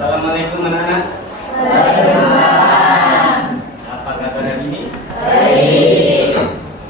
Assalamualaikum anak-anak. Waalaikumsalam. Apa kabar hari ini? Baik.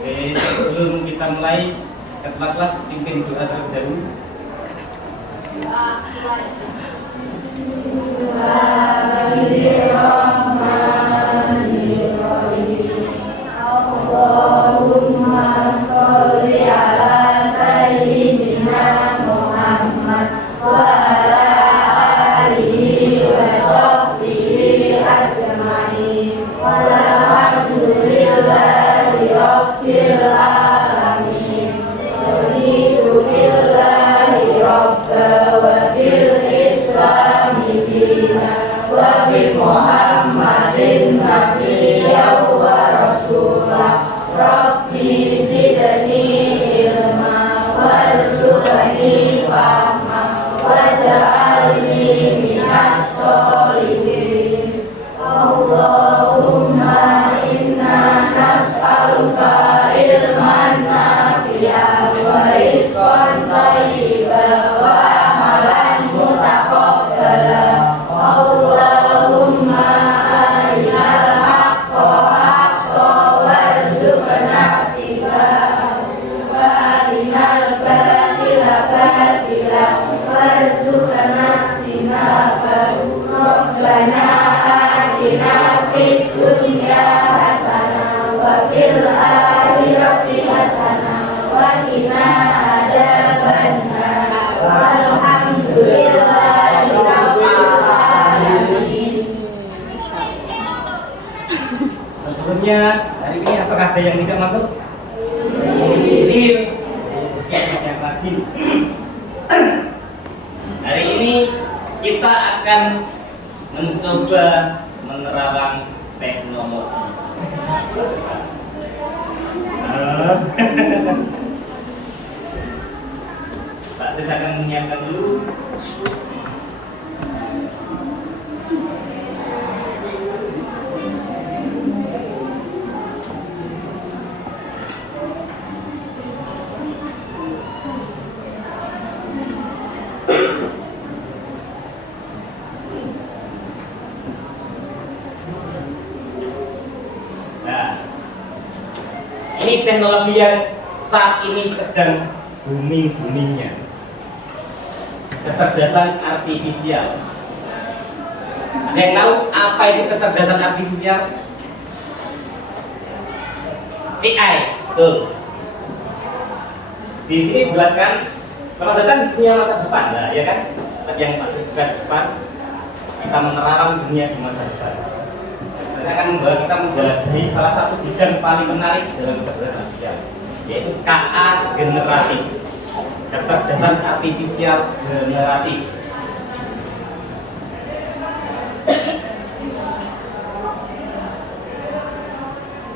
Oke, sebelum kita mulai ketua kelas pimpin doa terlebih dahulu. Allahumma sholli ala sayyidina Muhammad wa ala alihi wa sahbihi ajma'in. Walhamdulillahi rabbil alamin. Raditu billahi rabba wa bil islami dina wa bi Muhammadin nabiyya wa rasulah. Rabbi zidni ilma warzuqni fahma waj'alni minas sholihin. Allahumma inna nas'aluka ilman nafi'an wa rizqan thayyiban wa amalan mutaqabbalan. Allahumma arinal haqqa haqqan warzuqna ittiba'ahu wa arinal batila batilan warzuqna ijtinabahu. Rabbana atina fid dunya hasanah wa fil akhirati hasanah wa qina adzabannar. Walhamdulillahi rabbil alamin. Sebelumnya hari ini apakah ada yang tidak masuk? Hadir. Oke, yang rajin. Hari ini kita akan mencoba menerawang teknologi. Pak Des akan menyiapkan dulu. Nah, ini teknologi yang saat ini sedang booming-boomingnya, kecerdasan artifisial. Ada yang tahu apa itu kecerdasan artifisial? AI. Tuh. Di sini dijelaskan kecerdasan dunia masa depan, lah, ya kan? Yang bukan depan, kita menerawang dunia di masa depan. Saya akan membawa kita menjelajahi salah satu bidang paling menarik dalam kecerdasan artifisial, yaitu KA generatif, kecerdasan artifisial generatif.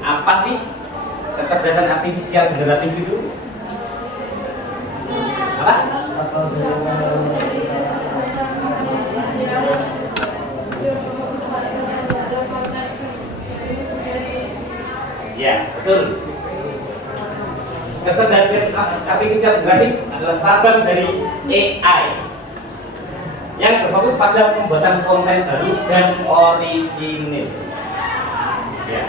Apa sih kecerdasan artifisial generatif itu? Apa? Ya, betul. Kecerdasan artifisial generatif adalah cabang dari AI yang berfokus pada pembuatan konten baru dan orisinil. Ya.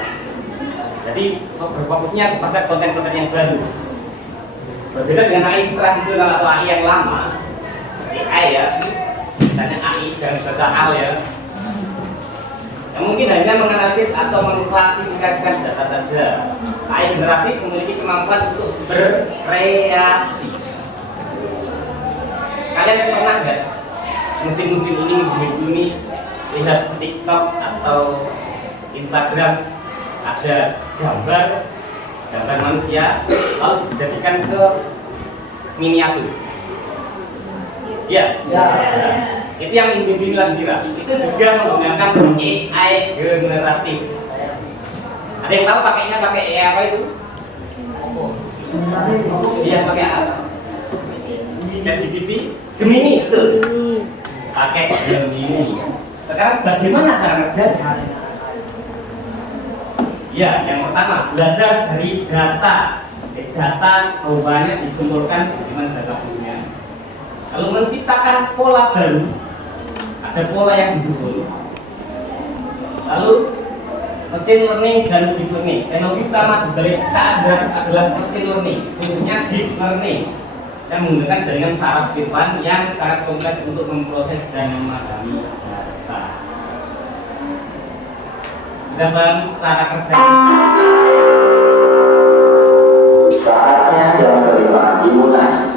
Jadi berfokusnya kepada konten-konten yang baru. Berbeda dengan AI tradisional atau AI yang lama. AI ya, misalnya AI jangan baca al ya, yang mungkin hanya menganalisis atau mengklasifikasikan data saja. AI generatif memiliki kemampuan untuk berkreasi. Kalian pernah nggak musim-musim ini lihat TikTok atau Instagram ada gambar manusia lalu dijadikan ke miniatur? Ya. Nah, itu yang bimbing viral. Itu juga menggunakan AI generatif. Ada yang tahu pakainya pakai AI apa itu? Iya, pakai apa? ChatGPT, Gemini, betul. Pakai Gemini. Sekarang bagaimana cara ngerjain? Ya, yang pertama belajar dari data. Data banyak dikumpulkan di database-nya. Lalu menciptakan pola baru ada pola yang disusun. Lalu mesin learning dan deep learning. Teknologi utama di balik keadaan adalah mesin learning, khususnya deep learning yang menggunakan jaringan saraf depan yang sangat kompleks untuk memproses dan memahami data. Dalam cara kerja. Saatnya jam kelima dimulai.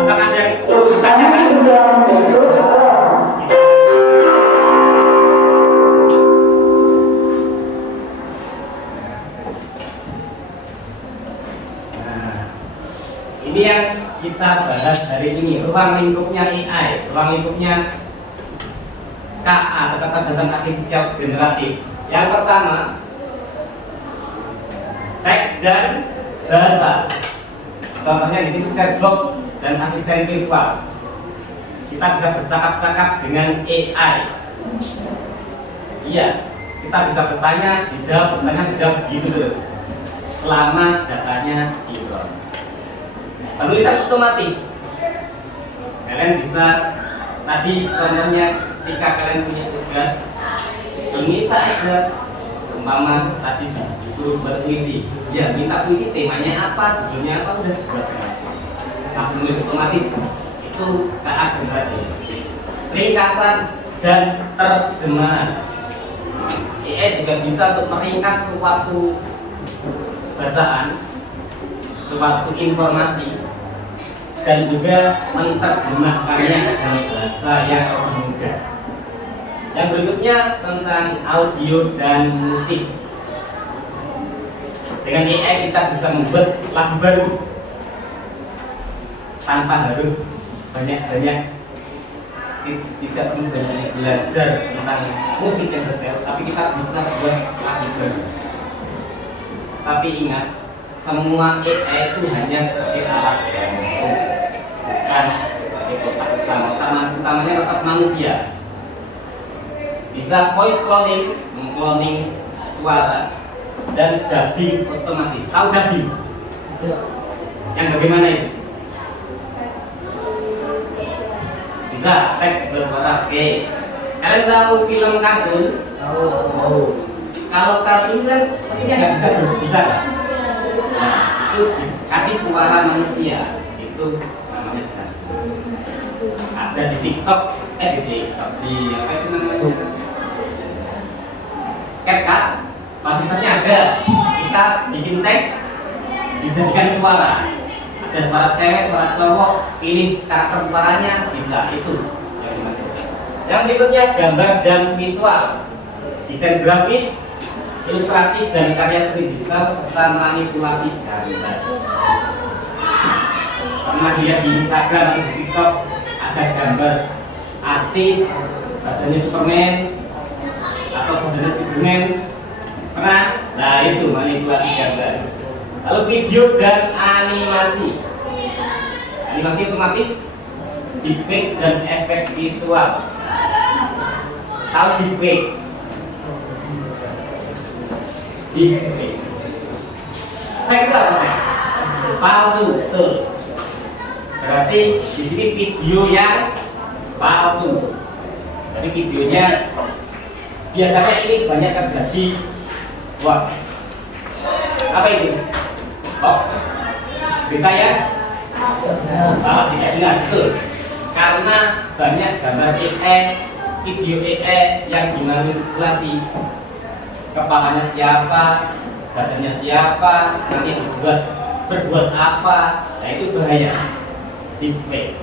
Apakah ada yang perlu ditanyakan? Nah, ini yang kita bahas hari ini, ruang lingkupnya AI, ruang lingkupnya KA, kecerdasan artifisial generatif. Yang pertama, teks dan bahasa. Contohnya di sini chatbot dan asisten virtual. Kita bisa bercakap-cakap dengan AI. Iya, kita bisa bertanya, dijawab, gitu terus. Selama datanya sinkron. Penulisan otomatis. Kalian bisa tadi contohnya ketika kalian punya tugas minta aja, umpama tadi disuruh berpuisi, ya minta puisi temanya apa, judulnya apa, udah buat langsung nulis otomatis. Itu KA generatif. Ringkasan dan terjemahan. AI juga bisa untuk meringkas suatu bacaan, suatu informasi, dan juga menerjemahkannya dalam bahasa yang mudah. Yang berikutnya tentang audio dan musik. Dengan AI kita bisa membuat lagu baru tanpa harus banyak-banyak, tidak perlu banyak belajar tentang musik yang detail, tapi kita bisa buat lagu baru. Tapi ingat, semua AI itu hanya seperti alat bantu, bukan sebagai otak utama. Utamanya otak manusia. Bisa voice cloning, mengcloning suara, dan dubbing otomatis. Tahu dubbing? Yang bagaimana itu? Bisa teks bersuara. Oke. Kalian tahu film kartun? Tahu. Kalau kartun kan pastinya nggak bisa berbicara. Nah, itu dikasih suara manusia. Itu namanya kartun. Ada di TikTok, di apa itu namanya? CapCut, fasilitasnya ada. Kita bikin teks, dijadikan suara. Ada suara cewek, suara cowok, pilih karakter suaranya, bisa. Itu yang dimaksudkan. Yang berikutnya gambar dan visual, desain grafis, ilustrasi dan karya seni digital serta manipulasi gambar. Pernah lihat di Instagram atau di TikTok ada gambar artis badannya Superman atau badannya Spiderman, pernah? Nah itu manipulasi gambar. Lalu video dan animasi. Animasi otomatis, deepfake dan efek visual. Tahu deepfake? Deepfake. Fake itu apa? Palsu, betul. Berarti di sini video yang palsu. Jadi videonya biasanya ini banyak terjadi hoax. Apa itu? Hoax. Berita ya? Salah, tidak benar, betul. Karena banyak gambar AI, video AI yang dimanipulasi. Kepalanya siapa, badannya siapa, nanti berbuat apa, nah itu bahaya. Deepfake.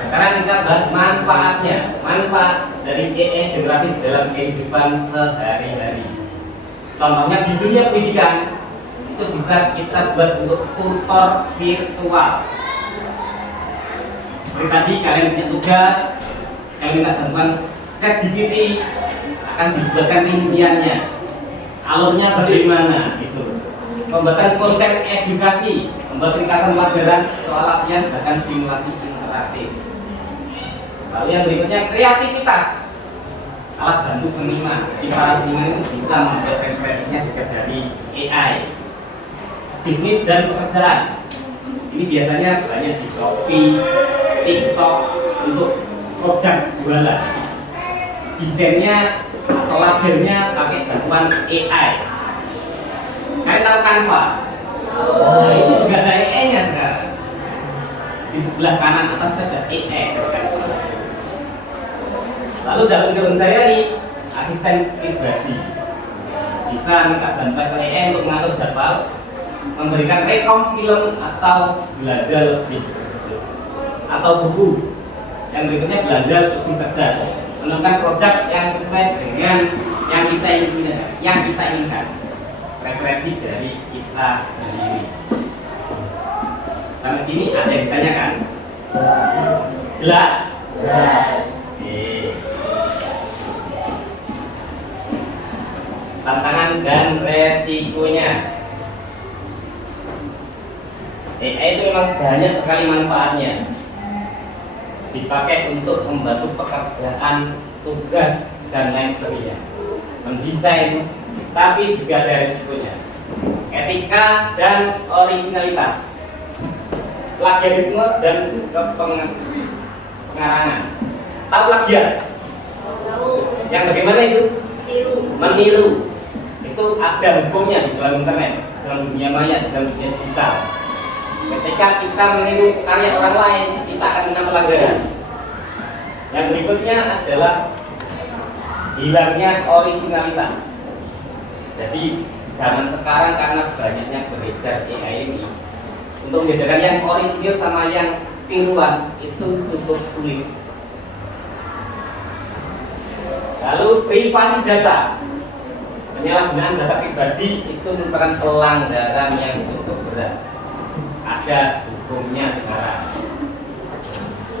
Sekarang kita bahas manfaatnya. Manfaat dari AI generatif dalam kehidupan sehari-hari. Contohnya di dunia pendidikan itu bisa kita buat untuk tutor virtual. Seperti tadi kalian punya tugas, kalian minta bantuan ChatGPT, akan dibuatkan rinciannya, alurnya bagaimana, gitu. Pembuatan konten edukasi, membuat ringkasan pelajaran, soal latihan, bahkan simulasi interaktif. Lalu yang berikutnya kreativitas. alat bantu seniman. Jadi para seniman itu bisa membuat referensinya juga dari AI. Bisnis dan pekerjaan. Ini biasanya banyak di Shopee, TikTok untuk produk jualan. Desainnya atau labelnya pakai bantuan AI. Kalian tahu Canva? Nah, itu juga ada AI-nya sekarang. Di sebelah kanan atas ada AI. Lalu dalam kehidupan sehari-hari, asisten pribadi bisa minta bantuan AI untuk mengatur jadwal, memberikan rekom film atau belanja lebih atau buku. Yang berikutnya belanja lebih cerdas, menemukan produk yang sesuai dengan yang kita inginkan. Referensi dari kita sendiri. Sampai sini ada yang ditanyakan? Jelas? Jelas. Oke. Tantangan dan resikonya. AI itu memang banyak sekali manfaatnya. Dipakai untuk membantu pekerjaan, tugas, dan lain sebagainya. Mendesain, tapi juga ada resikonya. Etika dan originalitas, plagiarisme dan pengarangan. Tahu plagiat? Yang bagaimana itu? Meniru. Itu ada hukumnya di dalam internet, dalam dunia maya, dalam dunia digital. Ketika kita meniru karya orang lain, kita akan kena pelanggaran. Yang berikutnya adalah hilangnya originalitas. Jadi zaman sekarang karena banyaknya beredar AI ini, untuk membedakan yang orisinil sama yang tiruan itu cukup sulit. Lalu privasi data, penyalahgunaan data pribadi itu merupakan pelanggaran yang cukup berat. Ada hukumnya sekarang.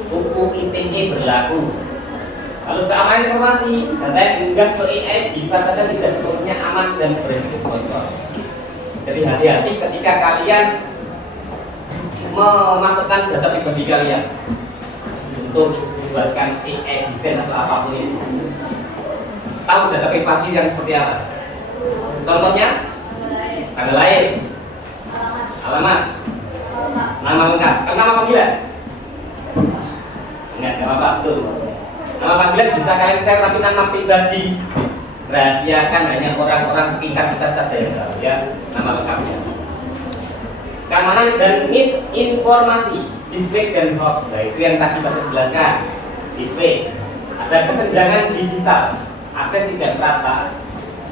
Hukum ITE berlaku. Lalu keamanan informasi, data yang diunggah ke AI bisa saja tidak sepenuhnya aman dan berisiko bocor. Jadi hati-hati ketika kalian memasukkan data pribadi kalian untuk membuatkan AI desain atau apapun itu. Tahu data privasi yang seperti apa? Contohnya, tanggal lahir, alamat, nama lengkap, nama panggilan. Enggak apa-apa, betul. Nama panggilan bisa kalian share, tapi nama pribadi rahasiakan, hanya orang-orang sekitar kita saja yang tahu ya nama lengkapnya. Keamanan dan misinformasi, deepfake dan hoax. Nah, itu yang tadi kita jelaskan. Deepfake, ada kesenjangan digital, akses tidak merata.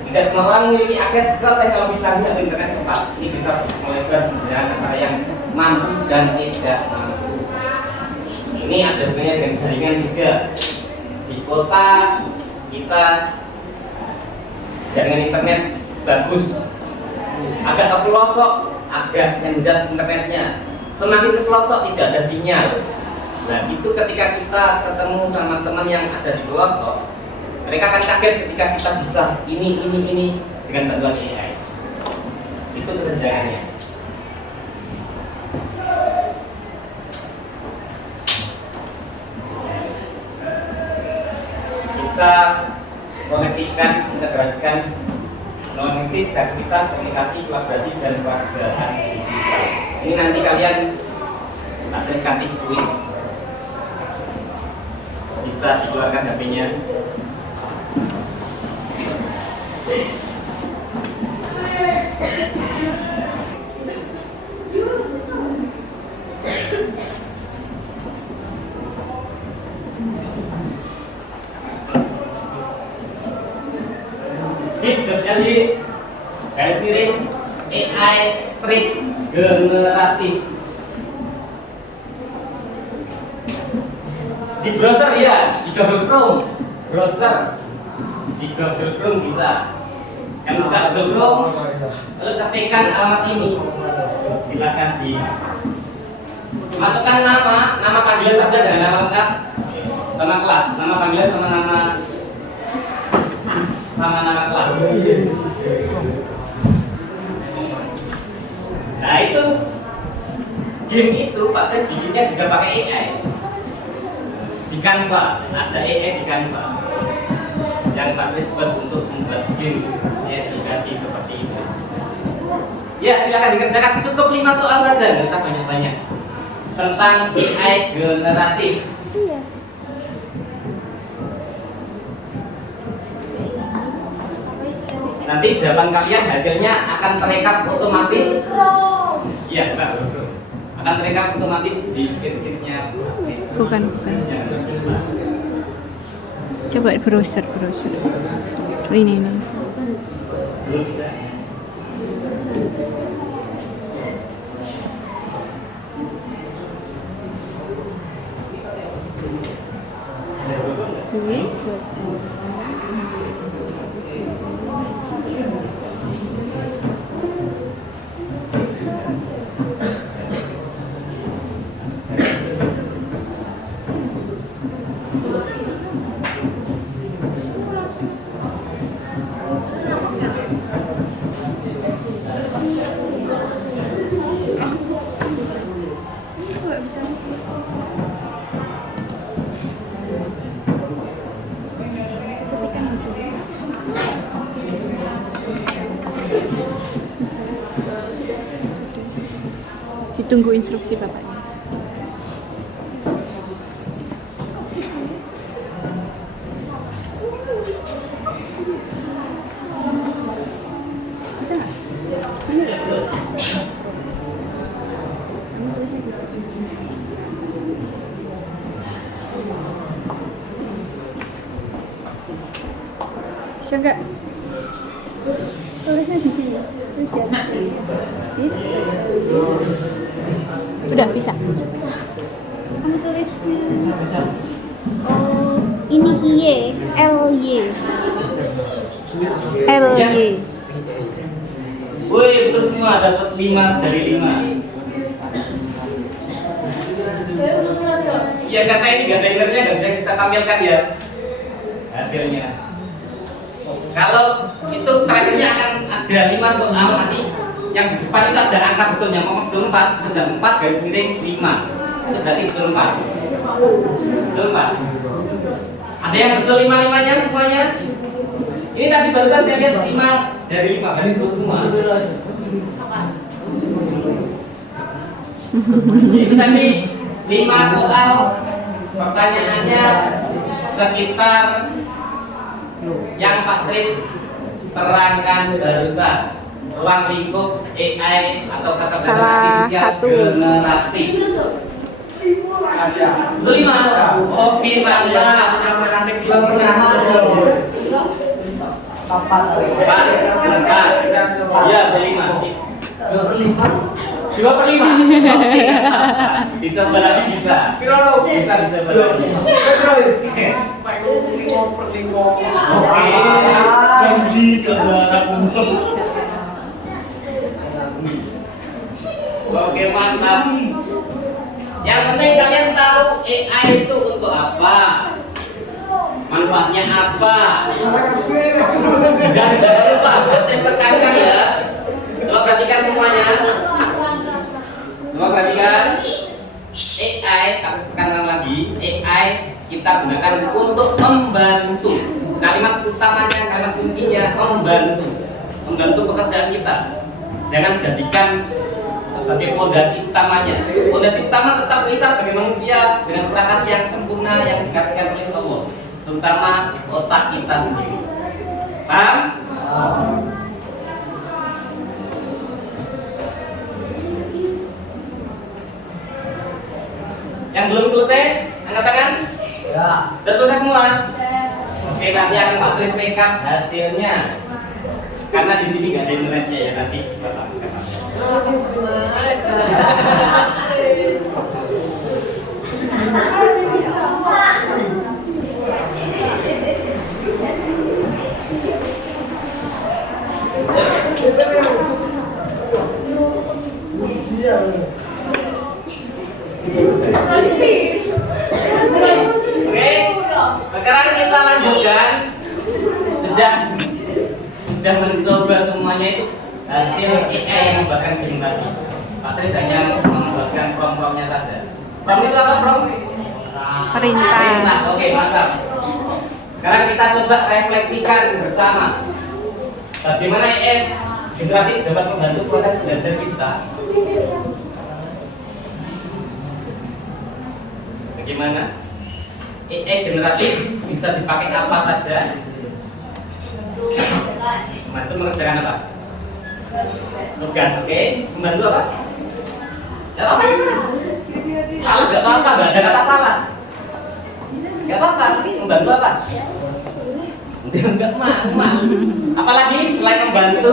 Tidak semua orang memiliki akses ke teknologi canggih atau internet cepat. Ini bisa melebar kesenjangan antara yang mampu dan tidak mampu. Ini ada hubungannya dengan jaringan juga. Di kota kita jaringan internet bagus, agak ke pelosok agak nyendat internetnya, semakin ke pelosok tidak ada sinyal. Nah itu ketika kita ketemu sama teman yang ada di pelosok, mereka akan kaget ketika kita bisa ini dengan bantuan AI. Itu kesenjangannya. Kita koneksikan, integrasikan non-kritis, aktivitas, komunikasi, kolaborasi, dan kewargaan digital. Ini nanti kalian tak kasih kuis, bisa dikeluarkan HP-nya. Terus jadi garis miring AI strip generatif di browser ya, di Google Chrome browser, di Google Chrome bisa. Kalau buka Google Chrome lalu ketikkan alamat ini, silakan di masukkan nama panggilan saja, jangan nama lengkap, sama kelas, nama panggilan sama nama kelas. Nah itu game itu Pak Tes bikinnya juga pakai AI di Canva, ada AI di Canva. yang Pak Kris buat untuk membuat game edukasi seperti itu. Ya, silakan dikerjakan. Cukup 5 soal saja, nggak usah banyak-banyak. Tentang AI generatif. Nanti jawaban kalian hasilnya akan terekam otomatis. Iya, Mbak. Akan terekam otomatis di spreadsheet-nya. Bukan. Coba browser. Ini. Ditunggu instruksi bapaknya. Bisa enggak? Tulisnya di sini. Udah bisa. Kamu tulisnya. Oh, ini LY. Woi, betul semua, dapat 5 dari 5. Ya, karena ini gak bisa kita tampilkan ya hasilnya. Kalau itu terakhirnya akan ada 5 soal nanti. Yang di depan itu ada angka betulnya, betul 4, sudah 4 garis miring 5. Itu berarti betul 4. Betul 4. Ada yang betul 5-5-nya semuanya? Ini tadi barusan saya lihat 5 dari 5, berarti betul semua. Ini tadi 5 soal, pertanyaannya sekitar yang Pak Kris terangkan barusan. Ruang lingkup AI atau kata-kata artificial generatif. 5. Oke, mantap. Empat. Ya, 5. 2/5. Oke. Dicoba lagi bisa. Bisa dicoba lagi. Oke, mantap. Yang penting kalian tahu AI itu untuk apa, manfaatnya apa. Dan jangan lupa tes tekankan ya. Coba perhatikan semuanya. Coba perhatikan. AI, kami tekankan lagi. AI kita gunakan untuk membantu. Kalimat utamanya, kalimat kuncinya membantu pekerjaan kita. Jangan jadikan sebagai fondasi utamanya. Fondasi utama tetap kita sebagai manusia dengan perangkat yang sempurna yang dikasihkan oleh Allah, terutama otak kita sendiri. Paham? Yang belum selesai, angkat tangan. Ya. Sudah selesai semua? Oke, nanti akan Pak Kris rekap hasilnya. Karena di sini nggak ada internetnya ya, nanti Bapak. Oke, sekarang kita lanjutkan. Sudah mencoba semuanya itu hasil AI yang membuatkan game tadi. Pak Kris hanya membuatkan prompt-promptnya saja. Prompt itu apa, prompt? Perintah. Oke, mantap. Sekarang kita coba refleksikan bersama bagaimana EE generatif dapat membantu proses belajar kita. Bagaimana EE generatif bisa dipakai apa saja? Membantu mengerjakan apa? Tugas, oke? Membantu apa? Gak apa-apa ya mas. Salah gak apa-apa, gak ada kata salah. Gak apa-apa, membantu apa? Enggak mau. Apalagi selain membantu?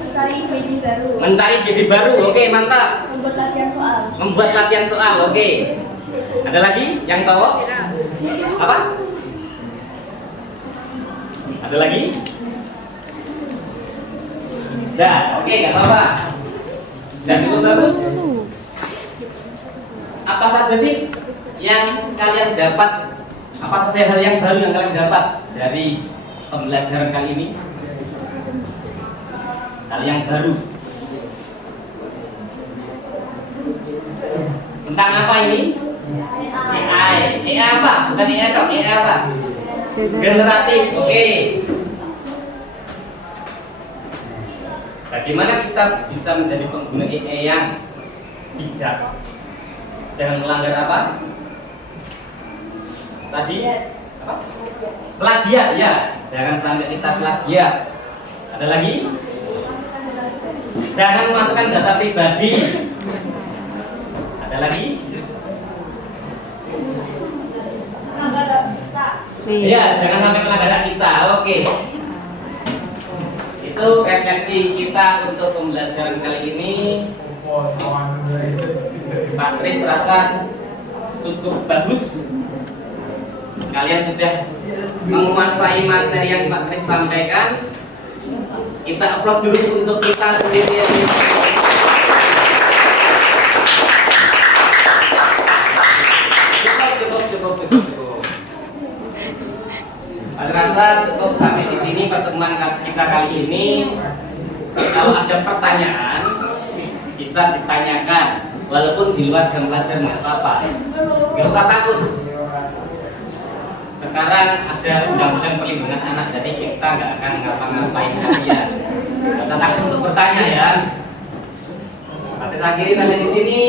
Mencari ide baru. Mencari ide baru, oke mantap. Membuat latihan soal. Membuat latihan soal, oke. Ada lagi yang cowok? Apa? Ada lagi? Dah, oke, gak apa-apa. Dan itu bagus. Apa saja sih yang kalian dapat? Apa saja hal yang baru yang kalian dapat dari pembelajaran kali ini? Hal yang baru. Tentang apa ini? AI. AI apa? Bukan AI toh, AI apa? Generatif. Oke. Bagaimana kita bisa menjadi pengguna AI yang bijak? Jangan melanggar apa? Tadi apa? Plagiat ya. Jangan sampai kita plagiat. Ada lagi? Jangan memasukkan data pribadi. Ada lagi? Iya, jangan sampai melanggar hak kita. Oke. Itu refleksi kita untuk pembelajaran kali ini. Pak Kris rasa cukup bagus. Kalian sudah menguasai materi yang Pak Kris sampaikan. Kita aplaus dulu untuk kita sendiri. Cukup. Saya rasa cukup sampai di sini pertemuan kita kali ini. Kalau ada pertanyaan bisa ditanyakan, walaupun di luar jam pelajaran nggak apa-apa. Nggak usah takut. Sekarang ada undang-undang perlindungan anak, jadi kita nggak akan ngapa-ngapain kalian. Nggak usah takut untuk bertanya ya. Oke, saya akhiri sampai di sini.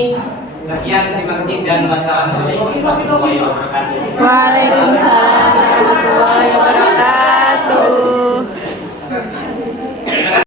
Sekian, terima kasih dan wassalamualaikum warahmatullahi wabarakatuh. Waalaikumsalam warahmatullahi wabarakatuh.